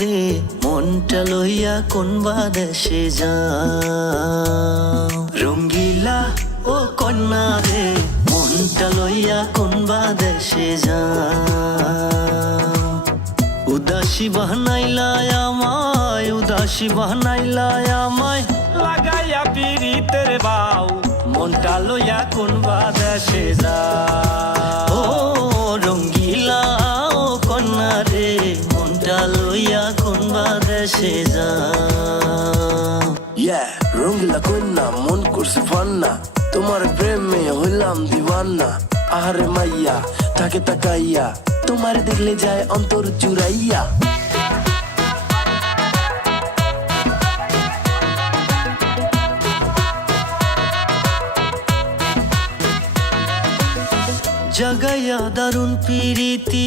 রে মনটা লইয়া কোন বা দেশে যাও। রঙ্গিলা ও কন্যা রে মনটা লইয়া কোন বা দেশে যাও। উদাসী বাহনাইলা আমায়, উদাসী বাহনাইলা আমায়, লাগাইয়া পিরিতের বাউ মনটা লইয়া কোন বা দেশে যাও। ও রঙ্গিলা ও কন্যা রে মনটা লইয়া কোন বা দেশে যাও। রঙ্গিলা কন্যা মন করছে ফান্না, তোমার প্রেমে হইলাম দিওয়ানা। আহারে মাইয়া তাকে তাকাইয়া, তোমার দেখলে যায় অন্তর চুরাইয়া। জাগাইয়া দারুণ প্রীতি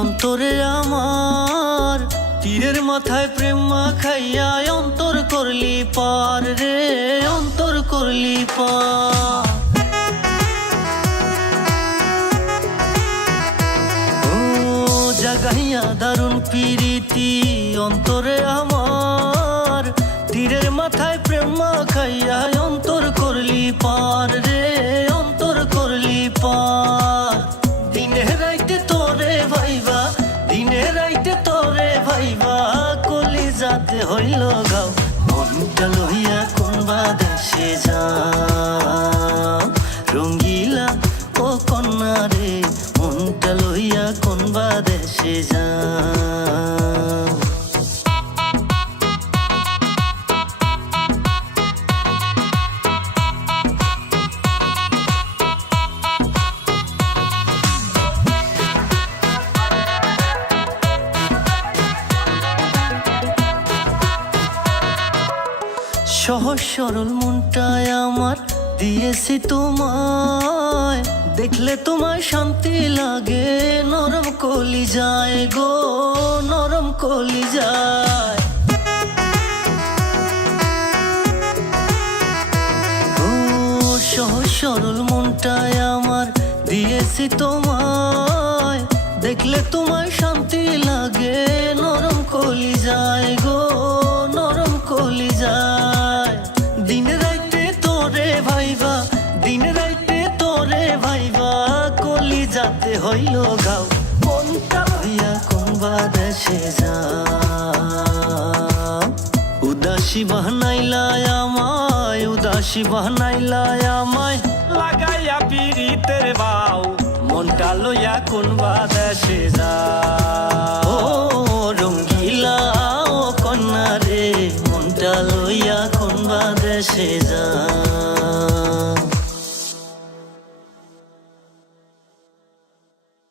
অন্তরে আমার, তীরের মাথায় প্রেম মাখাইয়া অন্তর করলি পার রে, অন্তর করলি পার। ও জাগাইয়া দারুণ প্রীতি অন্তরে আমার, তীরের মাথায় প্রেম মাখাইয়া অন্তর করলি পার রে, অন্তর করলি পার। দিনে রাইতে তোরে ভাইবা, দিনে রাইতে তোরে ভাইবা, কলি যাতে হইল গাও। মনটা লইয়া কোন বা দেশে যাও। রঙ্গিলা ও কন্যা রে মনটা লইয়া কোন বা দেশে যাও। সহজ সরল মনটায় আমার দিয়েছি তোমায়, দেখলে তোমায় শান্তি লাগে, নরম কলি যায় গো, নরম কলি যায়। ও সহজ সরল মনটায় আমার দিয়েছি তোমায়, দেখলে তোমায় শান্তি লাগে, নরম কলি যায় গো, নরম কলি যায়। দিন রাইতে তোরে ভাইবা, দিন রাইতে তোরে ভাইবা, কলি যাতে হইল গাও। মনটা লইয়া কোন বা দেশে যাও। উদাসী বাহনাইলা আমায়, উদাসী বাহনাইলা আমায়, লাগাইয়া পিরিতের বাউ মনটা লইয়া কোন বা দেশে যাও। ও রঙ্গিলা